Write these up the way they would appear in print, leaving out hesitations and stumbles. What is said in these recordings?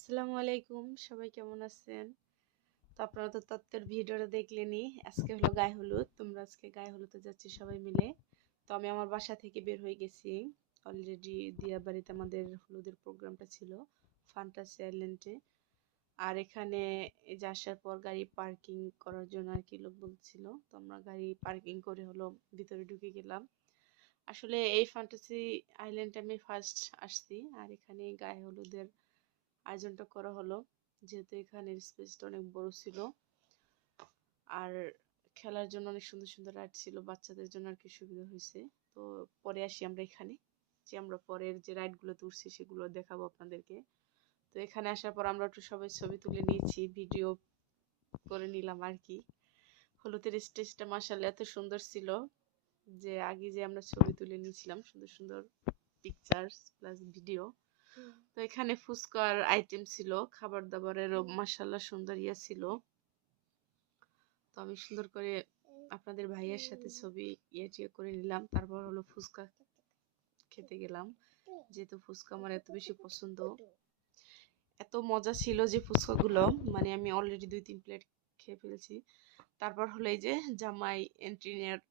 আসসালামু আলাইকুম, সবাই কেমন আছেন? তো আপনারা তো তত্ত্বের ভিডিওটা দেখলেনই। আজকে হলো গায়ে হলুদ। তোমরা আজকে গায়ে হলুদে যাচ্ছি সবাই মিলে। তো আমি আমার বাসা থেকে বের হয়ে গেছি। অলরেডি দিয়াবাড়িতে আমাদের হলুদের প্রোগ্রামটা ছিল ফান্টাসি আইল্যান্ডে। আর এখানে এই যে আসার পর গাড়ি পার্কিং করার জন্য আর কি লোক বলছিল। তো আমরা গাড়ি পার্কিং করে হলো ভিতরে ঢুকে গেলাম। আসলে এই ফ্যান্টাসি আইল্যান্ডে আমি ফার্স্ট আসছি। আর এখানে গায়ে হলুদের আয়োজনটা করা হলো, যেহেতু এখানের স্পেসটা অনেক বড় ছিল। আর খেলার জন্য অনেক সুন্দর সুন্দর রাইড ছিল, বাচ্চাদের জন্য আর কি সুবিধা হয়েছে। তো পরে আসি আমরা এখানে, যে আমরা পরের যে রাইডগুলোতে উঠছি সেগুলো দেখাবো আপনাদেরকে। তো এখানে আসার পর আমরা একটু সবাই ছবি তুলে নিয়েছি, ভিডিও করে নিলাম আর কি। হলুদের স্টেজটা মাশাআল্লাহ এত সুন্দর ছিল যে আগে যে আমরা ছবি তুলে নিয়েছিলাম সুন্দর সুন্দর পিকচার্স প্লাস ভিডিও। তো এখানে ফুচকার আইটেম ছিল, খাবার দাবারেরও মাশাআল্লাহ সুন্দর ছিল। তো আমি সুন্দর করে আপনাদের ভাইয়ের সাথে ছবি করে নিলাম। তারপর হলো ফুচকা খেতে গেলাম, যেহেতু ফুচকা আমার এত বেশি পছন্দ। এত মজা ছিল যে ফুচকাগুলো, মানে আমি অলরেডি 2-3 প্লেট খেয়ে ফেলেছি। তারপর হলো এই যে জামাই এন্ট্রি নেওয়ার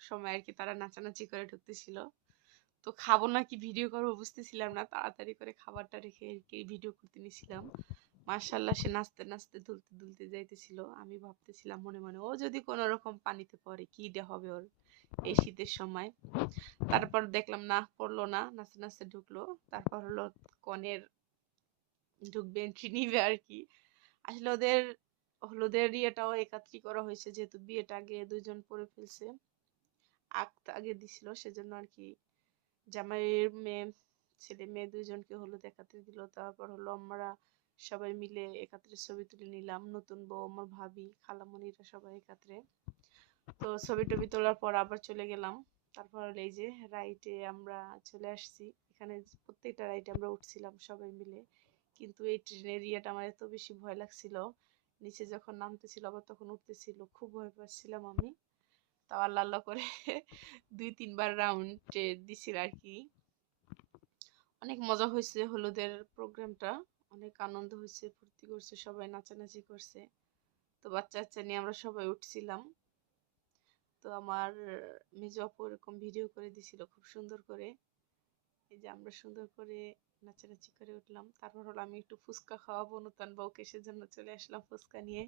সময় আর কি তারা নাচানাচি করে ঢুকতেছিল। তো খাবো না কি ভিডিও করবো বুঝতেছিলাম না, তাড়াতাড়ি করে খাবারটা রেখে আর কি ভিডিও করতে নিয়েছিলাম। মাশাআল্লাহ সে নাচতে নাচতে দুলতে দুলতে যাইতেছিল। আমি ভাবতেছিলাম মনে মনে ও যদি কোনো রকম পানিতে পড়ে কি হবে ওর এই শীতের সময়। তারপর দেখলাম না, পড়লো না, নাচতে নাচতে ঢুকলো। তারপর হলো কনের ঢুকবে, এন্ট্রি নিবে আর কি। আসলে ওদের হলুদের ইয়েটাও একাত্রি করা হয়েছে, যেহেতু বিয়েটা আগে দুইজন পরে ফেলছে, আগটা আগে দিছিল, সেজন্য আর কি জামাইয়ের মেয়ে ছেলে মেয়ে দুইজনকে হলুদ একাত্রে দিল। তারপর হলো আমরা সবাই মিলে একাত্রে ছবি তুলে নিলাম, নতুন বউ, আমার ভাবি, খালামণিরা সবাই একাত্রে। তো ছবি টবি তোলার পর আবার চলে গেলাম। তারপর এই যে রাইডে আমরা চলে আসছি। এখানে প্রত্যেকটা রাইডে আমরা উঠছিলাম সবাই মিলে, কিন্তু এই ট্রেনের ইয়েটা আমার এত বেশি ভয় লাগছিল, নিচে যখন নামতেছিল আবার তখন উঠতেছিল, খুব ভয় পাচ্ছিলাম আমি। তাও আল্লাহ আল্লাহ করে 2-3 বার রাউন্ড দিছিল আর কি। অনেক মজা হয়েছে হলুদের প্রোগ্রামটা, অনেক আনন্দ হয়েছে, ফুর্তি করছে সবাই, নাচানাচি করছে। তো বাচ্চা বাচ্চা নিয়ে আমরা সবাই উঠছিলাম। তো আমার মেজো আপু এরকম ভিডিও করে দিছিল খুব সুন্দর করে, এই যে আমরা সুন্দর করে নাচানাচি করে উঠলাম। তারপর হলো আমি একটু ফুচকা খাওয়াবো নতুন বউকে, সেজন্য চলে আসলাম ফুচকা নিয়ে।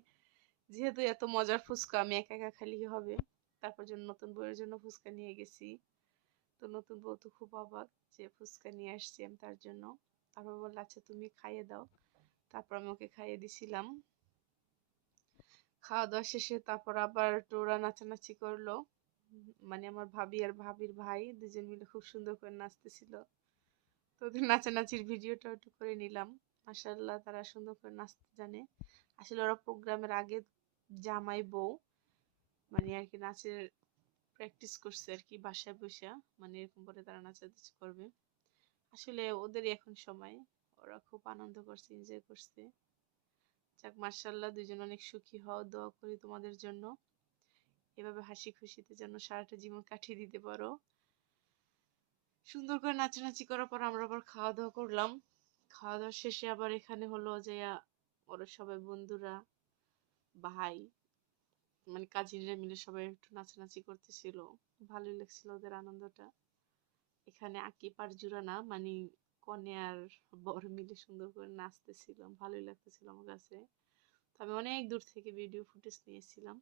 যেহেতু এত মজার ফুচকা আমি একা একা খালি হবে, তারপর জন্য নতুন বউয়ের জন্য ফুচকা নিয়ে গেছি। তো নতুন বউ তো খুব অবাক যে ফুচকা নিয়ে আসছি আমি তার জন্য। তারপর বললো আচ্ছা তুমি খাইয়ে দাও। তারপর আমি ওকে খাইয়ে দিছিলাম। খাওয়া দাওয়া শেষে তারপর আবার একটু ওরা নাচানাচি করলো, মানে আমার ভাবি আর ভাবির ভাই দুজন মিলে খুব সুন্দর করে নাচতেছিল। তো ওদের নাচানাচির ভিডিওটা একটু করে নিলাম। মাশাআল্লাহ তারা সুন্দর করে নাচতে জানে। আসলে ওরা প্রোগ্রামের আগে জামাই বউ মানে আর কি নাচের প্র্যাকটিস করছে আর কি বাসায় বসে, মানে এরকম করে তারা নাচানাচি করবে। আসলে ওদেরই এখন সময়, ওরা খুব আনন্দ করছে, এনজয় করছে। যাক মাশাআল্লাহ, দুজন অনেক সুখী হও, দোয়া করি তোমাদের জন্য। এভাবে হাসি খুশিতে যেন সারাটা জীবন কাটিয়ে দিতে পারো। সুন্দর করে নাচানাচি করার পর আমরা আবার খাওয়া দাওয়া করলাম। খাওয়া দাওয়া শেষে আবার এখানে হলো যে ওরা সবাই বন্ধুরা, ভাই, মানে কাজিনরা মিলে সবাই একটু নাচানাচি করতেছিল। ভালোই লাগছিল ওদের আনন্দটা। এখানে আকিব আর জুরানা মানে কনে আর বর মিলে সুন্দর করে নাচতেছিল, ভালোই লাগতেছিল আমার কাছে। তো আমি অনেক দূর থেকে ভিডিও ফুটেজ নিয়েছিলাম।